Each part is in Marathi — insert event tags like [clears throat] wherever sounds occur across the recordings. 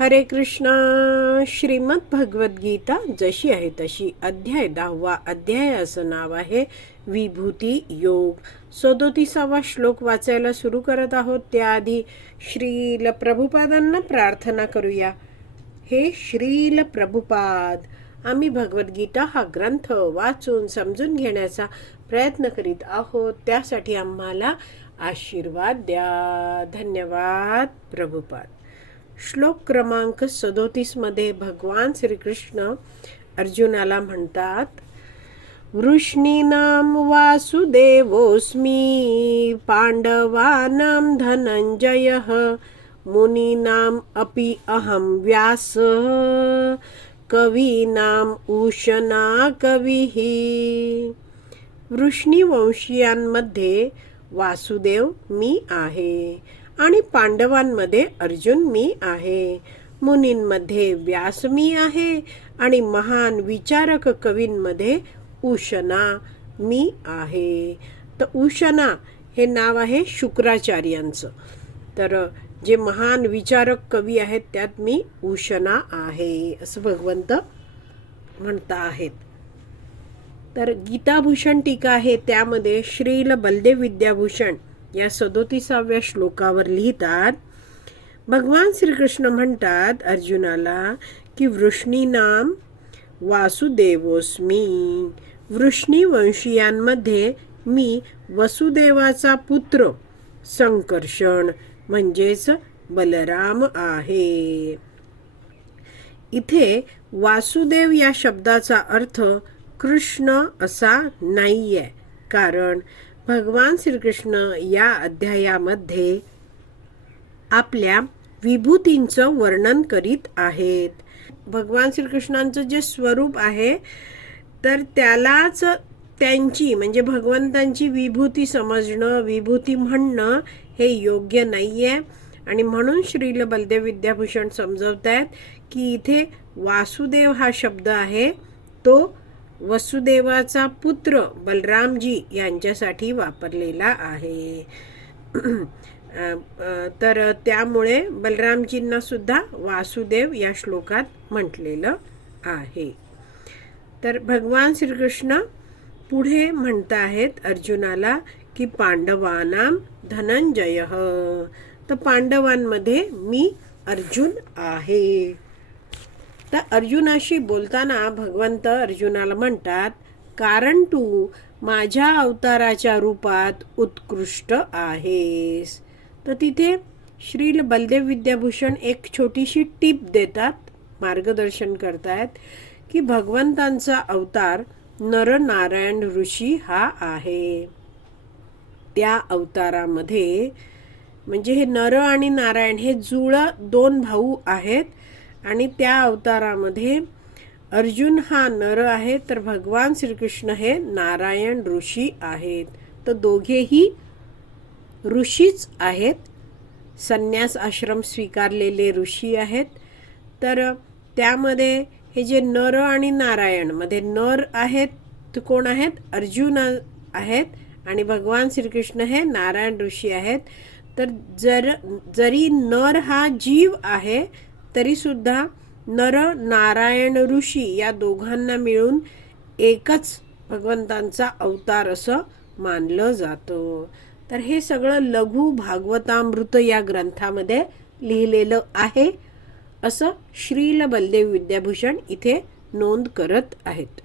हरे कृष्णा श्रीमद भगवद्गीता जशी आहे तशी. अध्याय दहावा. अध्याय असं नाव आहे विभूती योग. सदोतीसावा श्लोक वाचायला सुरू करत आहोत. त्याआधी श्रील प्रभुपादांना प्रार्थना करूया. हे श्रील प्रभुपाद आम्ही भगवद्गीता हा ग्रंथ वाचून समजून घेण्याचा प्रयत्न करीत आहोत. त्यासाठी आम्हाला आशीर्वाद द्या. धन्यवाद प्रभुपाद. श्लोक क्रमांक सदोतीसमध्ये भगवान श्रीकृष्ण अर्जुनाला म्हणतात वृष्णीनाम वासुदेवोस्मी पांडवानां धनंजय मुनीनाम अपि अहं व्यास कवीनाम उशना कविः। वृष्णीवंशीयांमध्ये वासुदेव मी आहे आणि पांडवांमध्ये अर्जुन मी आहे. मुनींमध्ये व्यास मी आहे आणि महान विचारक कवींमध्ये उषणा मी आहे. तर उषणा हे नाव आहे शुक्राचार्यांचं. तर जे महान विचारक कवी आहेत त्यात मी उषणा आहे असं भगवंत म्हणता आहेत. तर गीताभूषण टीका आहे त्यामध्ये श्रील बलदेव विद्याभूषण या सदोतीसाव्या श्लोकावर लिहितात भगवान श्रीकृष्ण म्हणतात अर्जुनाला की वृष्णीनाम वासुदेवोस्मी. वृष्णी वंशीयांमध्ये मी वसुदेवाचा पुत्र संकर्षण म्हणजेच बलराम आहे. इथे वासुदेव या शब्दाचा अर्थ कृष्ण असा नाहीये कारण भगवान श्रीकृष्ण या अध्यायामध्ये आपल्या विभूतींचं वर्णन करीत आहेत. भगवान श्रीकृष्णांचं जे स्वरूप आहे तर त्यालाच त्यांची म्हणजे भगवंतांची विभूती समजणं विभूती म्हणणं हे योग्य नाही आहे आणि म्हणून श्रील बलदेव विद्याभूषण समजवत आहेत की इथे वासुदेव हा शब्द आहे तो वसुदेवाचा पुत्र बलरामजी यांच्यासाठी वापरलेला आहे. तर त्यामुळे बलरामजींना सुद्धा वासुदेव या श्लोकात म्हटलेलं आहे. तर भगवान श्रीकृष्ण पुढे म्हणत आहेत अर्जुनाला की पांडवानाम धनंजय. तर पांडवांमध्ये मी अर्जुन आहे. तर अर्जुनाशी बोलताना भगवंत अर्जुनाला म्हणतात कारण तू माझ्या अवताराच्या रूपात उत्कृष्ट आहेस. तर तिथे श्रील बलदेव विद्याभूषण एक छोटीशी टीप देतात मार्गदर्शन करतायत की भगवंतांचा अवतार नरनारायण ऋषी हा आहे. त्या अवतारामध्ये म्हणजे हे नर आणि नारायण हे जुळं दोन भाऊ आहेत आणि त्या अवतारामध्ये अर्जुन हा नर आहे तर भगवान श्रीकृष्ण हे नारायण ऋषी आहेत. तर दोघेही ऋषीच आहेत. संन्यास आश्रम स्वीकारलेले ऋषी आहेत. तर त्यामध्ये हे जे नर आणि नारायणमध्ये नर आहेत कोण आहेत? अर्जुन आहेत आणि भगवान श्रीकृष्ण हे नारायण ऋषी आहेत. तर जर जरी नर हा जीव आहे तरीसुद्धा नर नारायण ऋषी या दोघांना मिळून एकच भगवंतांचा अवतार असं मानलं जातं. तर हे सगळं लघु भागवतामृत या ग्रंथामध्ये लिहिलेलं आहे. असं श्रील बलदेव विद्याभूषण इथे नोंद करत आहेत.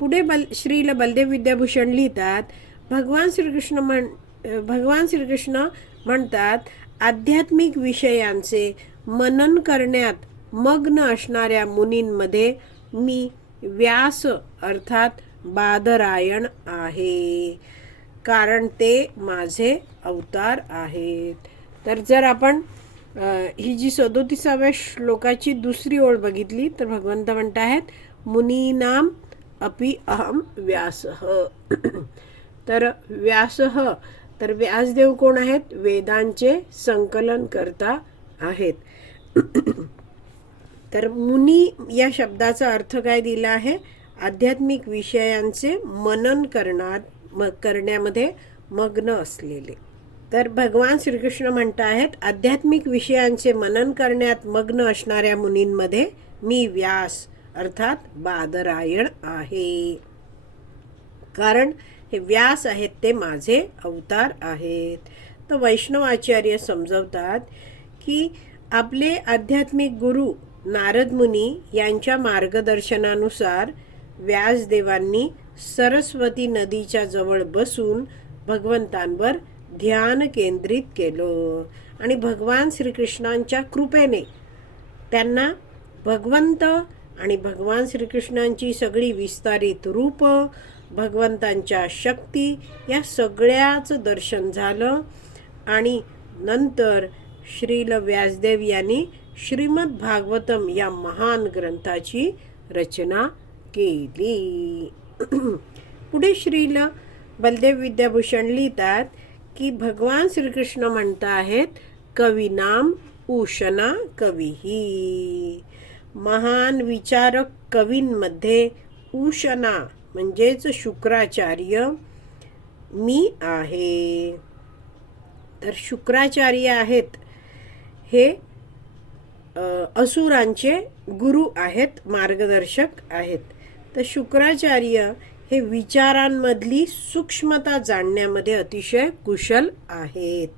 पुढे बल श्रील बलदेव विद्याभूषण लिहितात भगवान श्रीकृष्ण म्हण भगवान श्रीकृष्ण म्हणतात आध्यात्मिक विषयांचे मनन करण्यात मग्न असणाऱ्या मुनींमध्ये मी व्यास अर्थात बादरायण आहे. कारण ते माझे अवतार आहेत. तर जर आपण ही जी सदोतीसाव्या श्लोकाची दुसरी ओळ बघितली तर भगवंत म्हणत आहेत मुनीनाम अपि अहम व्यास. [clears throat] तर व्यास तर व्यासदेव कोण आहेत? वेदांचे संकलन करता आहेत. [coughs] तर मुनी या शब्दाचा अर्थ काय दिला आहे? आध्यात्मिक विषयांचे मनन करणार म करण्यामध्ये मग्न असलेले. तर भगवान श्रीकृष्ण म्हणत आहेत आध्यात्मिक विषयांचे मनन करण्यात मग्न असणाऱ्या मुनींमध्ये मी व्यास अर्थात बादरायण आहे. कारण हे व्यास आहेत ते माझे अवतार आहेत. तर वैष्णवाचार्य समजवतात की आपले आध्यात्मिक गुरु नारद मुनी यांच्या मार्गदर्शनानुसार व्यासदेवांनी सरस्वती नदीच्या जवळ बसून भगवंतांवर ध्यान केंद्रित केलं. आणि भगवान श्रीकृष्णांच्या कृपेने त्यांना भगवंत आणि भगवान श्रीकृष्णांची सगळी विस्तारित रूप भगवंतांच्या शक्ती या सगळ्याचं दर्शन झालं. आणि नंतर श्रील व्यासदेव यांनी श्रीमद भागवतम या महान ग्रंथाची रचना केली. पुढे श्रील बलदेव विद्याभूषण लिहितात की भगवान श्रीकृष्ण म्हणत आहेत कविनाम उषणा कवीही. महान विचारक कवींमध्ये उषणा म्हणजेच शुक्राचार्य मी आहे. तर शुक्राचार्य आहेत हे असुरांचे गुरु आहेत मार्गदर्शक आहेत. तर शुक्राचार्य हे विचारांमधली सूक्ष्मता जाणण्यामध्ये अतिशय कुशल आहेत.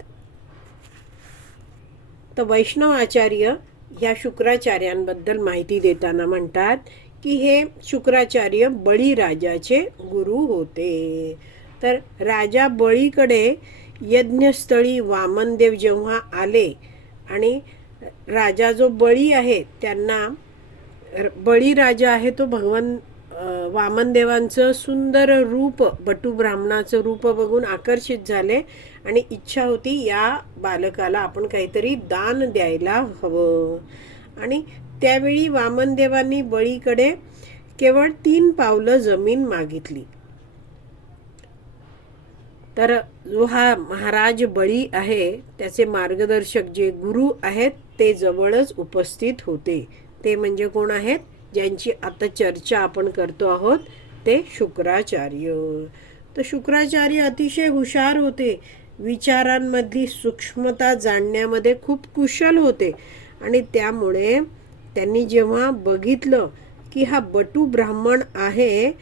तर वैष्णव आचार्य ह्या शुक्राचार्यांबद्दल माहिती देताना म्हणतात की हे शुक्राचार्य बळीराजाचे गुरु होते. तर राजा बळीकडे यज्ञस्थळी वामनदेव जेव्हा आले आणि राजा जो बळी आहे त्यांना बळी राजा आहे तो भगवान वामनदेवांचं सुंदर रूप बटू ब्राह्मणाचं रूप बघून आकर्षित झाले आणि इच्छा होती या बालकाला आपण काहीतरी दान द्यायला हवं. आणि त्यावेळी वामनदेवांनी बळीकडे केवळ तीन पावलं जमीन मागितली. तर जो हा महाराज बळी आहे त्याचे मार्गदर्शक जे गुरु आहेत ते जवळच उपस्थित होते. ते म्हणजे कोण आहेत? ज्यांची आता चर्चा आपण करतो आहोत ते शुक्राचार्य. तर शुक्राचार्य अतिशय हुशार होते. विचारांमधली सूक्ष्मता जाणण्यामध्ये खूप कुशल होते. आणि त्यामुळे त्यांनी जेव्हा बघितलं की हा बटू ब्राह्मण आहे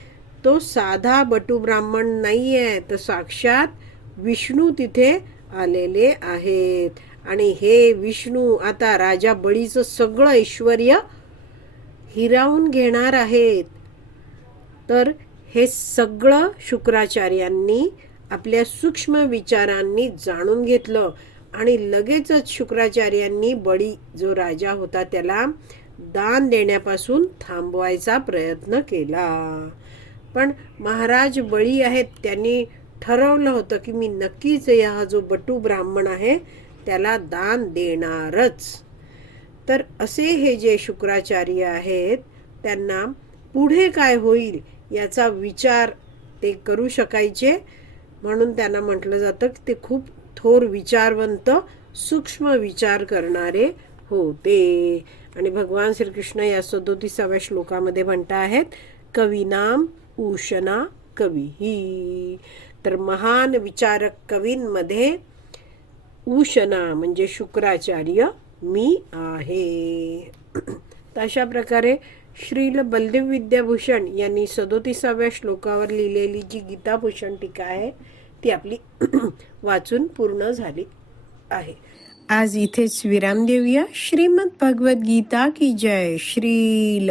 तो साधा बटू ब्राह्मण नाही आहे तर साक्षात विष्णू तिथे आलेले आहेत. आणि हे विष्णू आता राजा बळीचं सगळं ऐश्वर हिरावून घेणार आहेत. तर हे सगळं शुक्राचार्यांनी आपल्या सूक्ष्म विचारांनी जाणून घेतलं. आणि लगेचच शुक्राचार्यांनी बळी जो राजा होता त्याला दान देण्यापासून थांबवायचा प्रयत्न केला. पण महाराज बळी आहेत. त्यांनी ठरवलं होतं की मी नक्कीच हा जो बटू ब्राह्मण आहे त्याला दान देणारच. तर असे हे जे शुक्राचार्य आहेत त्यांना पुढे काय होईल याचा विचार ते करू शकायचे. म्हणून त्यांना म्हटलं जातं की ते खूप थोर विचारवंत सूक्ष्म विचार करणारे होते. आणि भगवान श्रीकृष्ण या सदोतीसाव्या श्लोकामध्ये म्हणता आहेत कविनाम उषणा कवी ही तर महान विचारक कवींमध्ये उषणा म्हणजे शुक्राचार्य मी आहे. तर अशा प्रकारे श्रील बलदेव विद्याभूषण यांनी सदोतीसाव्या श्लोकावर लिहिलेली जी गीताभूषण टीका आहे ती आपली [clears throat] वाचून पूर्ण झाली आहे. आज इथेच विराम देऊया. श्रीमद भगवद्गीता की जय श्रील.